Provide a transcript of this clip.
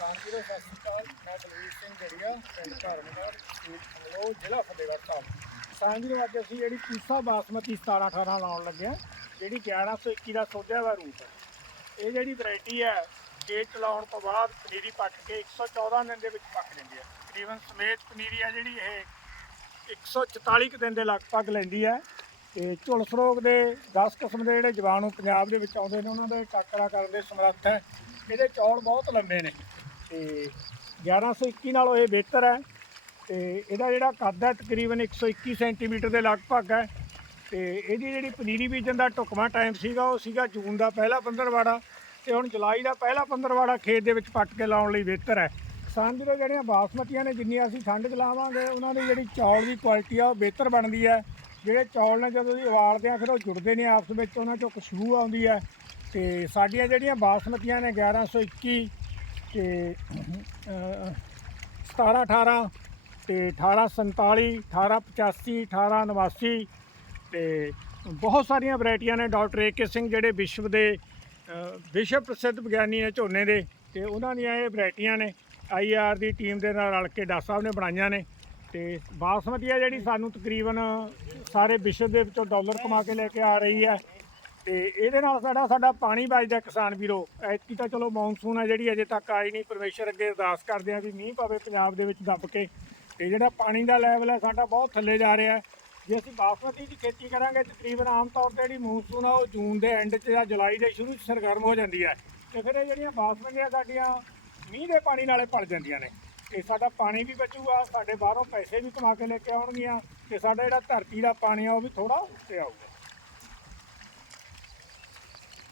ਕਾਨਪੁਰ ਸਤਿ ਸ਼੍ਰੀ ਅਕਾਲ। ਮੈਂ ਬਲਵੀਰ ਸਿੰਘ ਗੜੀਆ, ਪਿੰਡ ਧਰਮਗੜ੍ਹ ਤਹਿਸੀਲ ਜ਼ਿਲ੍ਹਾ ਫਤਿਹਗੜ੍ਹ ਸਾਹਿਬ। ਕਿਸਾਨ ਜੀ ਅੱਜ ਅਸੀਂ ਜਿਹੜੀ ਪੂਸਾ ਬਾਸਮਤੀ 17 18 ਲਾਉਣ ਲੱਗੇ ਹਾਂ, ਜਿਹੜੀ 1121 ਦਾ ਸੋਧਿਆ ਦਾ ਰੂਪ ਹੈ। ਇਹ ਜਿਹੜੀ ਵੈਰਾਈਟੀ ਹੈ ਖੇਤ ਲਾਉਣ ਤੋਂ ਬਾਅਦ ਪਨੀਰੀ ਪੱਕ ਕੇ 114 ਦਿਨ ਦੇ ਵਿੱਚ ਪੱਕ ਜਾਂਦੀ ਹੈ। ਤਕਰੀਬਨ ਸਮੇਤ ਪਨੀਰੀ ਹੈ ਜਿਹੜੀ, ਇਹ 144 ਕੁ ਦਿਨ ਦੇ ਲਗਭਗ ਲੈਂਦੀ ਹੈ। ਤੇ ਝੁਲਸ ਰੋਗ ਦੇ 10 ਕਿਸਮ ਦੇ ਜਿਹੜੇ ਜੀਵਾਣੂ ਪੰਜਾਬ ਦੇ ਵਿੱਚ ਆਉਂਦੇ ਨੇ, ਉਹਨਾਂ ਦੇ ਟਾਕਰਾ ਕਰਨ ਦੇ ਸਮਰੱਥ ਹੈ। ਇਹਦੇ ਚੌਲ ਬਹੁਤ ਲੰਬੇ ਨੇ। ਤੇ 1121 ਨਾਲੋਂ ਇਹ ਬਿਹਤਰ ਹੈ ਤੇ ਇਹਦਾ ਜਿਹੜਾ ਕੱਦ ਹੈ ਤਕਰੀਬਨ 121 ਸੈਂਟੀਮੀਟਰ ਦੇ ਲਗਭਗ ਹੈ ਤੇ ਇਹਦੀ ਜਿਹੜੀ ਪਨੀਰੀ ਬੀਜਣ ਦਾ ਟੁਕਮਾ ਟਾਈਮ ਸੀਗਾ, ਉਹ ਸੀਗਾ ਜੂਨ ਦਾ ਪਹਿਲਾ ਪੰਦਰਵਾੜਾ ਤੇ ਹੁਣ ਜੁਲਾਈ ਦਾ ਪਹਿਲਾ ਪੰਦਰਵਾੜਾ ਖੇਤ ਦੇ ਵਿੱਚ ਪੱਟ ਕੇ ਲਾਉਣ ਲਈ ਬਿਹਤਰ ਹੈ। ਕਿਸਾਨ ਵੀਰੋ ਜਿਹੜੀਆਂ ਬਾਸਮਤੀਆਂ ਨੇ ਜਿੰਨੀਆਂ ਅਸੀਂ ਠੰਡ 'ਚ ਲਾਵਾਂਗੇ, ਉਹਨਾਂ ਦੀ ਜਿਹੜੀ ਚੌਲ ਦੀ ਕੁਆਲਿਟੀ ਆ, ਉਹ ਬਿਹਤਰ ਬਣਦੀ ਹੈ। ਜਿਹੜੇ ਚੌਲ ਨੇ ਜਦੋਂ ਅਸੀਂ ਉਬਾਲਦੇ ਆ, ਫਿਰ ਉਹ ਜੁੜਦੇ ਨੇ ਆਪਸ ਵਿੱਚ, ਉਹਨਾਂ 'ਚੋਂ ਖੁਸ਼ਬੂ ਆਉਂਦੀ ਹੈ। ਤੇ ਸਾਡੀਆਂ ਜਿਹੜੀਆਂ ਬਾਸਮਤੀਆਂ ਨੇ 1121 ਤੇ ਅਹ, 17 18 ਤੇ 1847 1885 1889 ਤੇ ਬਹੁਤ ਸਾਰੀਆਂ ਵੈਰਾਈਟੀਆਂ ਨੇ ਡਾਕਟਰ ਏ.ਕੇ. ਸਿੰਘ ਜਿਹੜੇ ਵਿਸ਼ਵ ਦੇ ਵਿਸ਼ਵ ਪ੍ਰਸਿੱਧ ਵਿਗਿਆਨੀ ਨੇ ਝੋਨੇ ਦੇ ਤੇ ਉਹਨਾਂ ਦੀਆਂ ਇਹ ਵੈਰਾਈਟੀਆਂ ਨੇ ਆਈਆਰ ਦੀ ਟੀਮ ਦੇ ਨਾਲ ਰਲ ਕੇ ਡਾਕਟਰ ਸਾਹਿਬ ਨੇ ਬਣਾਈਆਂ ਨੇ ਤੇ ਬਾਸਮਤੀ ਆ ਜਿਹੜੀ ਸਾਨੂੰ ਤਕਰੀਬਨ ਸਾਰੇ ਵਿਸ਼ਵ ਦੇ ਵਿੱਚੋਂ ਡਾਲਰ ਕਮਾ ਕੇ ਲੈ ਕੇ ਆ ਰਹੀ ਹੈ ਤੇ ਇਹਦੇ ਨਾਲ ਸਾਡਾ ਸਾਡਾ ਪਾਣੀ ਬਚਦਾ ਕਿਸਾਨ ਵੀਰੋ। ਐਤਕੀ ਤਾਂ ਚਲੋ ਮੌਨਸੂਨ ਆ ਜਿਹੜੀ ਅਜੇ ਤੱਕ ਆਈ ਨਹੀਂ। ਪਰਮੇਸ਼ਰ ਅੱਗੇ ਅਰਦਾਸ ਕਰਦੇ ਆ ਵੀ ਮੀਂਹ ਪਵੇ ਪੰਜਾਬ ਦੇ ਵਿੱਚ ਦੱਬ ਕੇ। ਤੇ ਜਿਹੜਾ ਪਾਣੀ ਦਾ ਲੈਵਲ ਹੈ ਸਾਡਾ ਬਹੁਤ ਥੱਲੇ ਜਾ ਰਿਹਾ। ਹੈ ਜੇ ਅਸੀਂ ਬਾਸਮਤੀ ਦੀ ਖੇਤੀ ਕਰਾਂਗੇ, ਤਕਰੀਬਨ ਆਮ ਤੌਰ ਤੇ ਜਿਹੜੀ ਮੌਨਸੂਨ ਆ ਉਹ ਜੂਨ ਦੇ ਐਂਡ 'ਚ ਜਾਂ ਜੁਲਾਈ ਦੇ ਸ਼ੁਰੂ 'ਚ ਸਰਗਰਮ ਹੋ ਜਾਂਦੀ ਹੈ ਤੇ ਫਿਰ ਇਹ ਜਿਹੜੀਆਂ ਬਾਸਮਤੀਆਂ ਸਾਡੀਆਂ ਮੀਂਹ ਦੇ ਪਾਣੀ ਨਾਲੇ ਪੜ ਜਾਂਦੀਆਂ ਨੇ। ਤੇ ਸਾਡਾ ਪਾਣੀ ਵੀ ਬਚੂਗਾ, ਸਾਡੇ ਬਾਹਰੋਂ ਪੈਸੇ ਵੀ ਕਮਾ ਕੇ ਲੈ ਕੇ ਆਉਣਗੀਆਂ। ਤੇ ਸਾਡਾ ਜਿਹੜਾ ਧਰਤੀ ਦਾ ਪਾਣੀ ਆ ਉਹ ਵੀ ਥੋੜਾ ਉੱਤੇ ਆਊਗਾ।